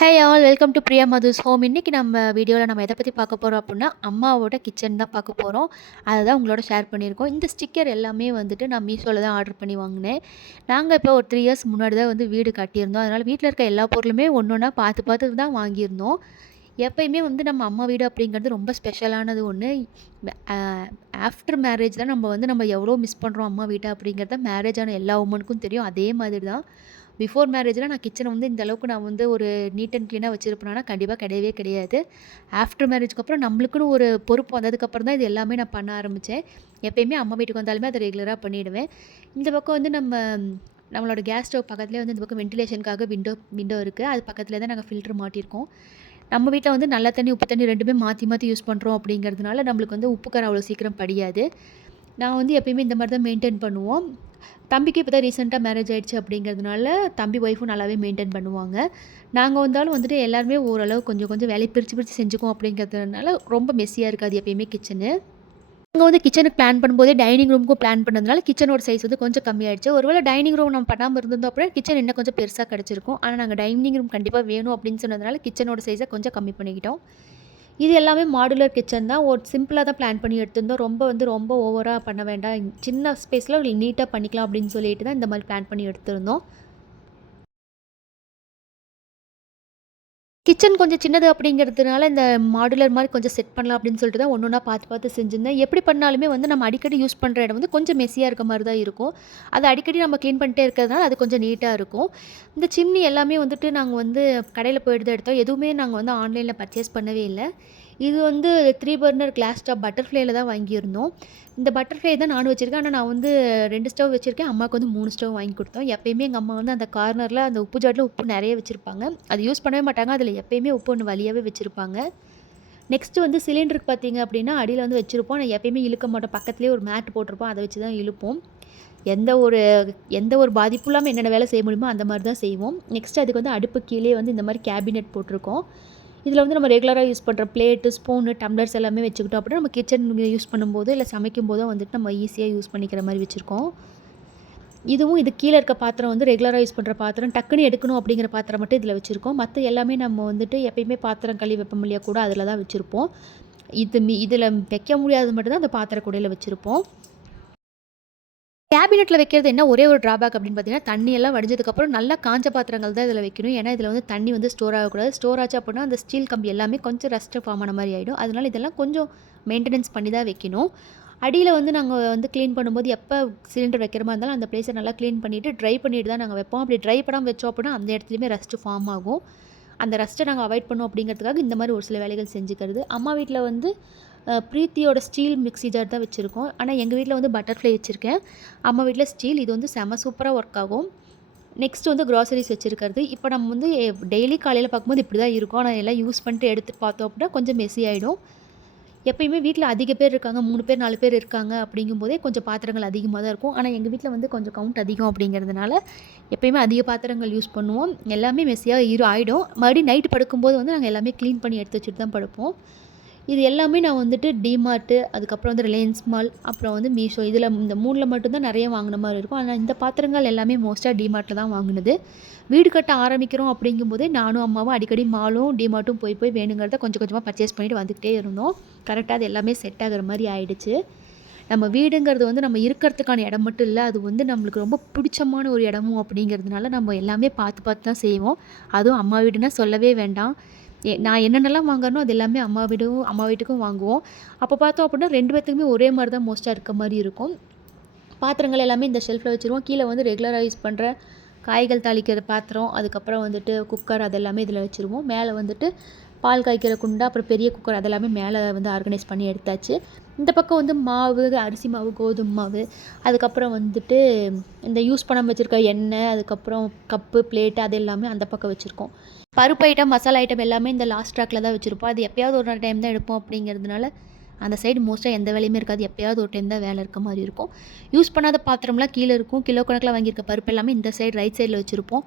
Hey all welcome to Priya Madhu's home. இன்றைக்கி நம்ம வீடியோவில் நம்ம எதை பற்றி பார்க்க போகிறோம் அப்படின்னா அம்மாவோட கிச்சன் தான் பார்க்க போகிறோம். அதை தான் உங்களோட ஷேர் பண்ணியிருக்கோம். இந்த ஸ்டிக்கர் எல்லாமே வந்துட்டு நான் மீஷோவில் தான் ஆர்டர் பண்ணி வாங்கினேன். நாங்கள் இப்போ ஒரு 3 இயர்ஸ் முன்னாடி தான் வந்து வீடு கட்டியிருந்தோம். அதனால் வீட்டில் இருக்க எல்லா பொருளுமே ஒன்று ஒன்றா பார்த்து பார்த்து தான் வாங்கியிருந்தோம். எப்பயுமே வந்து நம்ம அம்மா வீடு அப்படிங்கிறது ரொம்ப ஸ்பெஷலானது ஒன்று. ஆஃப்டர் மேரேஜ் தான் நம்ம எவ்வளோ மிஸ் பண்ணுறோம் அம்மா வீட்டை அப்படிங்கிறத மேரேஜ் ஆன எல்லா உமனுக்கும் தெரியும். அதே மாதிரி தான் பிஃபோர் மேரேஜில் நான் கிச்சனை வந்து இந்த அளவுக்கு நான் வந்து ஒரு நீட் அண்ட் க்ளீனாக வச்சுருப்பேன்னா கண்டிப்பாக கிடையவே கிடையாது. ஆஃப்டர் மேரேஜ்க்கு அப்புறம் நம்மளுக்குன்னு ஒரு பொறுப்பு வந்ததுக்கப்புறம் தான் இது எல்லாமே நான் பண்ண ஆரம்பித்தேன். எப்பயுமே அம்மா வீட்டுக்கு வந்தாலுமே அதை ரெகுலராக பண்ணிவிடுவேன். இந்த பக்கம் வந்து நம்மளோட கேஸ் ஸ்டவ் பக்கத்துலேயே வந்து இந்த பக்கம் வென்டிலேஷனுக்காக விண்டோ இருக்குது. அது பக்கத்தில் தான் நாங்கள் ஃபில்ட்ரு மாட்டியிருக்கோம். நம்ம வீட்டில் வந்து நல்ல தண்ணி உப்பு தண்ணி ரெண்டுமே மாற்றி மாற்றி யூஸ் பண்ணுறோம் அப்படிங்கிறதுனால நம்மளுக்கு வந்து உப்பு காரம் அவ்வளோ சீக்கிரம் படியாது. நான் வந்து எப்பயுமே இந்த மாதிரி தான் மெயின்டைன் பண்ணுவோம். தம்பிக்கு இப்போ தான் ரீசெண்டாக மேரேஜ் ஆகிடுச்சு அப்படிங்கிறதுனால தம்பி ஒய்ஃபும் நல்லாவே மெயின்டைன் பண்ணுவாங்க. நாங்கள் வந்தாலும் வந்துட்டு எல்லாருமே ஓரளவு கொஞ்சம் கொஞ்சம் வேலையை பிரித்து செஞ்சுக்குவோம் அப்படிங்கிறதுனால ரொம்ப மெஸ்ஸியாக இருக்காது எப்பயுமே கிச்சனு. நாங்கள் வந்து கிச்சனுக்கு பிளான் பண்ணும்போதே டைனிங் ரூமுக்கும் பிளான் பண்ணதுனால கிச்சனோட சைஸ் வந்து கொஞ்சம் கம்மியாயிடுச்சு. ஒருவேளை டைனிங் ரூம் நம்ம பண்ணாமல் இருந்திருந்தோம் அப்படின்னா கிச்சன் இன்னும் கொஞ்சம் பெருசாக கிடச்சிருக்கும். ஆனால் நாங்கள் டைனிங் ரூம் கண்டிப்பாக வேணும் அப்படின்னு சொன்னதுனால கிச்சனோட சைஸை கொஞ்சம் கம்மி பண்ணிக்கிட்டோம். இது எல்லாமே மாடுலர் கிச்சன் தான். ஒரு சிம்பிளாக தான் பிளான் பண்ணி எடுத்திருந்தோம். ரொம்ப ஓவராக பண்ண வேண்டாம், சின்ன ஸ்பேஸில் நீட்டாக பண்ணிக்கலாம் அப்படின்னு சொல்லிட்டு தான் இந்த மாதிரி பிளான் பண்ணி எடுத்திருந்தோம். கிச்சன் கொஞ்சம் சின்னது அப்படிங்கிறதுனால இந்த மாடுலர் மாதிரி கொஞ்சம் செட் பண்ணலாம் அப்படின்னு சொல்லிட்டு தான் ஒன்று ஒன்றா பார்த்து பார்த்து செஞ்சுருந்தேன். எப்படி பண்ணாலுமே வந்து நம்ம அடிக்கடி யூஸ் பண்ணுற இடம் வந்து கொஞ்சம் மெஸ்ஸியாக இருக்க மாதிரி தான் இருக்கும். அதை அடிக்கடி நம்ம க்ளீன் பண்ணிட்டே இருக்கிறதுனால அது கொஞ்சம் நீட்டாக இருக்கும். இந்த சிம்னி எல்லாமே வந்துட்டு நாங்கள் வந்து கடையில் போய்ட்டு தான் எடுத்தோம். எதுவுமே நாங்கள் வந்து ஆன்லைனில் பர்ச்சேஸ் பண்ணவே இல்லை. இது வந்து 3 பர்னர் கிளாஸ் ஸ்டவ் பட்டர்ஃப்ளைல தான் வாங்கியிருந்தோம். இந்த பட்டர்ஃப்ளை தான் நானும் வச்சுருக்கேன். ஆனால் நான் வந்து 2 ஸ்டவ் வச்சுருக்கேன். அம்மாவுக்கு வந்து 3 ஸ்டவ் வாங்கி கொடுத்தோம். எப்பயுமே எங்கள் அம்மா வந்து அந்த கார்னரில் அந்த உப்பு ஜாடியில் உப்பு நிறைய வச்சுருப்பாங்க. அது யூஸ் பண்ணவே மாட்டாங்க. அதில் எப்பயுமே உப்பு ஒன்று வழியாகவே வச்சுருப்பாங்க. நெக்ஸ்ட்டு வந்து சிலிண்டருக்கு பார்த்தீங்க அப்படின்னா அடியில் வந்து வச்சுருப்போம். நான் எப்பயுமே இழுக்க மாட்டோம். பக்கத்துலேயே ஒரு மேட் போட்டிருப்போம். அதை வச்சு தான் இழுப்போம். எந்த ஒரு பாதிப்பும் இல்லாமல் என்னென்ன வேலை செய்ய முடியுமோ அந்த மாதிரி தான் செய்வோம். நெக்ஸ்ட்டு அதுக்கு வந்து அடுப்பு கீழே வந்து இந்த மாதிரி கேபினெட் போட்டிருக்கோம். இதில் வந்து நம்ம ரெகுலராக யூஸ் பண்ணுற பிளேட்டு, ஸ்பூனு, டம்ளர்ஸ் எல்லாமே வச்சுக்கிட்டோம் அப்படின்னா நம்ம கிச்சன் யூஸ் பண்ணும்போது இல்லை சமைக்கும் போதும் வந்துட்டு நம்ம ஈஸியாக யூஸ் பண்ணிக்கிற மாதிரி வச்சுருக்கோம். இது கீழே இருக்க பாத்திரம் வந்து ரெகுலராக யூஸ் பண்ணுற பாத்திரம், டக்குன்னு எடுக்கணும் அப்படிங்கிற பாத்திரம் மட்டும் இதில் வச்சுருக்கோம். மற்ற எல்லாமே நம்ம வந்துட்டு எப்பயுமே பாத்திரம் கழுவி வைப்போம் இல்லையா கூட அதில் தான் வச்சுருப்போம். இதில் வைக்க முடியாதது மட்டும் தான் அந்த பாத்திர கூடையில் வச்சுருப்போம். கேபினெட்டில் வைக்கிறது என்ன ஒரே ஒரு ட்ராபேக் அப்படின்னு பார்த்தீங்கன்னா, தண்ணியெல்லாம் வடிஞ்சதுக்கப்புறம் நல்லா காஞ்ச பாத்திரங்கள் தான் இதில் வைக்கணும். ஏன்னா இதில் வந்து தண்ணி வந்து ஸ்டோர் ஆகக்கூடாது. ஸ்டோர் ஆச்சு அப்படின்னா அந்த ஸ்டீல் கம்பி எல்லாமே கொஞ்சம் ரஸ்ட்டு ஃபார்ம் ஆன மாதிரி ஆகிடும். அதனால் இதெல்லாம் கொஞ்சம் மெயின்டெனன்ஸ் பண்ணி தான் வைக்கணும். அடியில் வந்து நாங்கள் வந்து க்ளீன் பண்ணும்போது எப்போ சிலிண்டர் வைக்கிற மாதிரி இருந்தாலும் அந்த பிளேஸை நல்லா க்ளீன் பண்ணிவிட்டு ட்ரை பண்ணிட்டு தான் நாங்கள் வைப்போம். அப்படி ட்ரை பண்ணாமல் வச்சோம் அப்படின்னா அந்த இடத்துலையுமே ரஸ்ட்டு ஃபார்ம் ஆகும். அந்த ரஸ்ட்டை நாங்கள் அவாய்ட் பண்ணோம் அப்படிங்கிறதுக்காக இந்த மாதிரி ஒரு சில வேலைகள் செஞ்சுக்கிறது. அம்மா வீட்டில் வந்து ப்ரீத்தியோட ஸ்டீல் மிக்ஸி ஜார் தான் வச்சுருக்கோம். ஆனால் எங்கள் வீட்டில் வந்து பட்டர்ஃப்ளை வச்சுருக்கேன். அம்மா வீட்டில் ஸ்டீல். இது வந்து செம சூப்பராக ஒர்க் ஆகும். நெக்ஸ்ட் வந்து க்ராசரிஸ் வச்சுருக்கிறது. இப்போ நம்ம வந்து டெய்லி காலையில் பார்க்கும்போது இப்படி தான் இருக்கும். ஆனால் எல்லாம் யூஸ் பண்ணிட்டு எடுத்துகிட்டு பார்த்தோம் அப்படின்னா கொஞ்சம் மெஸ்ஸி ஆகிடும். எப்பயுமே வீட்டில் அதிக பேர் இருக்காங்க, 3 பேர் 4 பேர் இருக்காங்க அப்படிங்கும்போதே கொஞ்சம் பாத்திரங்கள் அதிகமாக தான் இருக்கும். ஆனால் எங்கள் வீட்டில் வந்து கொஞ்சம் கவுண்ட் அதிகம் அப்படிங்கிறதுனால எப்பயுமே அதிக பாத்திரங்கள் யூஸ் பண்ணுவோம். எல்லாமே மெஸ்ஸியாக ஆகிடும். மறுபடியும் நைட்டு படுக்கும்போது வந்து நாங்கள் எல்லாமே க்ளீன் பண்ணி எடுத்து வச்சுட்டு தான் படுப்போம். இது எல்லாமே நான் வந்துட்டு டிமார்ட்டு, அதுக்கப்புறம் வந்து ரிலையன்ஸ் மால், அப்புறம் வந்து மீஷோ இதில் இந்த 3ல் மட்டும்தான் நிறைய வாங்கின மாதிரி இருக்கும். ஆனால் இந்த பாத்திரங்கள் எல்லாமே மோஸ்ட்டாக டிமார்ட்டில் தான் வாங்கினது. வீடு கட்ட ஆரம்பிக்கிறோம் அப்படிங்கும்போதே நானும் அம்மாவும் அடிக்கடி மாலும் டிமார்ட்டும் போய் வேணுங்கிறத கொஞ்சம் கொஞ்சமாக பர்ச்சேஸ் பண்ணிட்டு வந்துக்கிட்டே இருந்தோம். கரெக்டாக அது எல்லாமே செட் ஆகிற மாதிரி ஆயிடுச்சு. நம்ம வீடுங்கிறது வந்து நம்ம இருக்கிறதுக்கான இடம் மட்டும் இல்லை, அது வந்து நம்மளுக்கு ரொம்ப பிடிச்சமான ஒரு இடமும் அப்படிங்கிறதுனால நம்ம எல்லாமே பார்த்து பார்த்து தான் செய்வோம். அதுவும் அம்மா வீடுனா சொல்லவே வேண்டாம். நான் என்னென்னலாம் வாங்குறனோ அது எல்லாமே அம்மா வீட்டுக்கும் வாங்குவோம். அப்போ பார்த்தோம் அப்படின்னா 2 பேத்துக்குமே ஒரே மாதிரி தான் மோஸ்ட்டாக இருக்க மாதிரி இருக்கும். பாத்திரங்கள் எல்லாமே இந்த ஷெல்ஃபில் வச்சுருவோம். கீழே வந்து ரெகுலராக யூஸ் பண்ணுற காய்கள் தாளிக்கிற பாத்திரம், அதுக்கப்புறம் வந்துட்டு குக்கர் அதெல்லாமே இதில் வச்சுருவோம். மேலே வந்துட்டு பால் காய்க்கிற குண்டா, அப்புறம் பெரிய குக்கர் அதெல்லாமே மேலே வந்து ஆர்கனைஸ் பண்ணி எடுத்தாச்சு. இந்த பக்கம் வந்து மாவு, அரிசி மாவு, கோதுமை மாவு, அதுக்கப்புறம் வந்துட்டு இந்த யூஸ் பண்ணாமல் வச்சுருக்க எண்ணெய், அதுக்கப்புறம் கப்பு, பிளேட்டு அது எல்லாமே அந்த பக்கம் வச்சுருக்கோம். பருப்பு ஐட்டம், மசாலா ஐட்டம் எல்லாமே இந்த லாஸ்ட் ட்ராக்கில் தான் வச்சுருப்போம். அது எப்போயாவது ஒரு டைம் தான் எடுப்போம் அப்படிங்கிறதுனால அந்த சைடு மோஸ்ட்டாக எந்த வேலையுமே இருக்காது. எப்போயாவது ஒரு டைம் தான் வேலை இருக்க மாதிரி இருக்கும். யூஸ் பண்ணாத பாத்திரம்லாம் கீழே இருக்கும். கிலோ கணக்கில் வாங்கியிருக்க பருப்பு எல்லாமே இந்த சைடு ரைட் சைடில் வச்சுருப்போம்.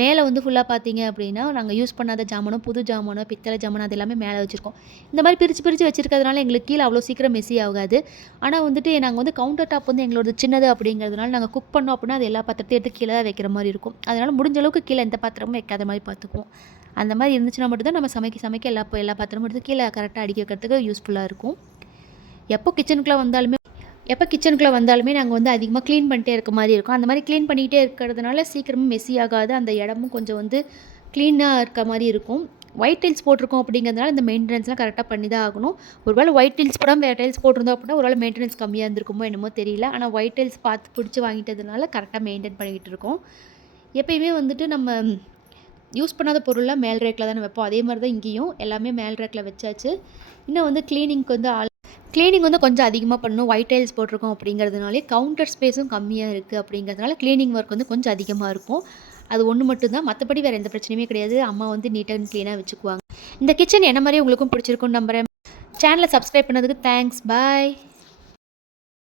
மேலே வந்து ஃபுல்லாக பார்த்தீங்க அப்படின்னா, நாங்க யூஸ் பண்ணாத ஜாமானோ, புது ஜாமானோ, பித்தள ஜாமானோ அது எல்லாமே மேலே வச்சிருக்கோம். இந்த மாரி பிரிச்சு பிரிச்சு வச்சிருக்கிறதுனால எங்களுக்கு கீழ அவ்வளோ சீக்கிரம் மெஸ்ஸி ஆகாது. ஆனா வந்துட்டு நாங்க வந்து கவுண்டர் டாப் வந்து எங்களோடது சின்னது அப்படிங்கிறதுனால நாங்க குக் பண்ணோம் அப்படின்னா, அது எல்லா பாத்திரத்தையும் எடுத்து கீழ தான் வைக்கிற மாரி இருக்கும். அதனால முடிஞ்ச அளவுக்கு கீழ எந்த பாத்திரமும் வைக்காத மாரி பார்த்துக்குவோம். அந்த மாரி இருந்துச்சுன்னா மட்டும் தான் நம்ம சமைக்க சமைக்க எல்லா பாத்திரமும் எடுத்து கீழ கரெக்ட்டா அடுக்கி வைக்கிறதுக்கு யூஸ்ஃபுல்லா இருக்கும். எப்போ கிச்சனுக்குள்ள வந்தாலுமே நாங்க வந்து அதிகமா கிளீன் பண்ணிட்டே இருக்க மாரி இருக்கும். அந்த மாரி கிளீன் பண்ணிக்கிட்டே இருக்கிறதுனால சீக்கிரமா மெஸ்ஸி ஆகாது. அந்த இடமும் கொஞ்சம் வந்து கிளீனா இருக்க மாரி இருக்கும். ஒயிட் டைல்ஸ் போட்டிருக்கோம் அப்படிங்கிறதுனால இந்த மெயின்டனன்ஸ்லாம் கரெக்ட்டா பண்ணி தான் ஆகணும். ஒரு வேளை ஒயிட் டைல்ஸ் போடாம வேற டைல்ஸ் போட்டிருந்தோம் அப்படின்னா, ஒரு வேளை மெயின்டனன்ஸ் கம்மியா இருந்திருக்குமோ என்னமோ தெரியல. ஆனா ஒயிட் டைல்ஸ் பார்த்து பிடிச்சு வாங்கிட்டதுனால கரெக்ட்டா மெயின்டெயின் பண்ணிக்கிட்டு இருக்கோம். எப்பயுமே வந்துட்டு நம்ம யூஸ் பண்ணாத பொருள்லாம் மேல் ரேக்ல தானே வைப்போம். அதே மாரி தான் இங்கேயும் எல்லாமே மேல் ரேக்ல வச்சாச்சு. இன்னும் வந்து கிளீனிங் வந்து கொஞ்சம் அதிகமா பண்ணணும். ஒயிட் டைல்ஸ் போட்டிருக்கோம் அப்படிங்கிறதுனாலே கவுண்டர் ஸ்பேஸும் கம்மியா இருக்கு அப்படிங்கிறதுனால கிளீனிங் ஒர்க் வந்து கொஞ்சம் அதிகமா இருக்கும். அது ஒண்ணு மட்டும் தான். மத்தபடி வேற எந்த பிரச்சனையுமே கிடையாது. அம்மா வந்து நீட் அண்ட் கிளீனா வச்சுக்குவாங்க. இந்த கிச்சன் என்ன மாரியே உங்களுக்கும் பிடிச்சிருக்கும்னு நம்புறேன். சேனல சப்ஸ்கிரைப் பண்ணதுக்கு தேங்க்ஸ். பாய்.